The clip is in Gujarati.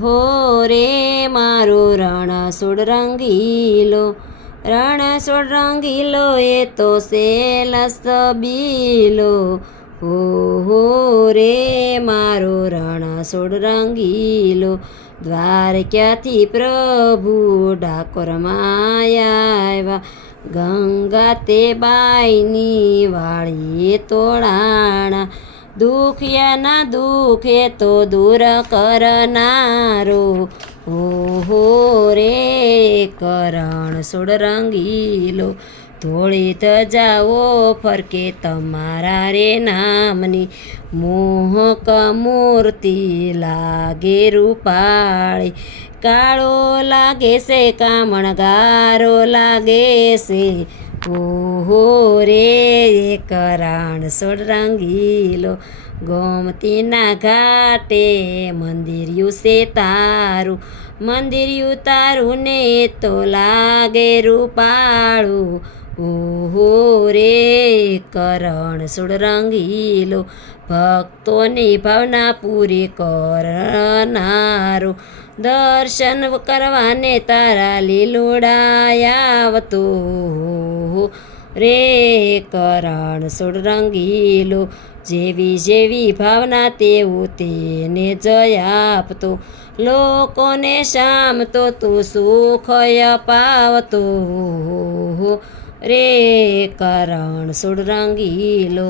હો રે મારો રણછોડ રંગીલો રણછોડ રંગીલો એ તો સેલસ બીલો હો હો રે મારો રણ રણછોડ રંગીલો દ્વારક્યાથી પ્રભુ ડાકોર આવ્યા ગંગા તે બાઈની વાળીએ તોડાણા દુખિયાના દુખે તો દૂર કરનારો. ઓહો રે કરણ સોડ રંગીલો. ધોળી ધજાઓ ફરકે તમારા રે નામની. મોહક મૂર્તિ લાગે રૂપાળી. કાળો લાગે છે, કામણ ગારો લાગે છે. ઓહો રે કરાણ સોડ રંગીલો. ગોમતીના ઘાટે મંદિર્યું છે તારું. મંદિર્યું તારું ને તો લાગે રૂપાળું. ઓહો રે કરણ સુડ રંગીલો, ભક્તોની ભાવના પૂરી કરનારો. દર્શન કરવાને તારા લીલોડાયાવતો રે કરણ સુડ રંગીલો, જેવી જેવી ભાવના તેવું તેને જય આપતો. લોકોને શામતો તું સુખ અપાવતો રે કરણ સુડ રંગીલો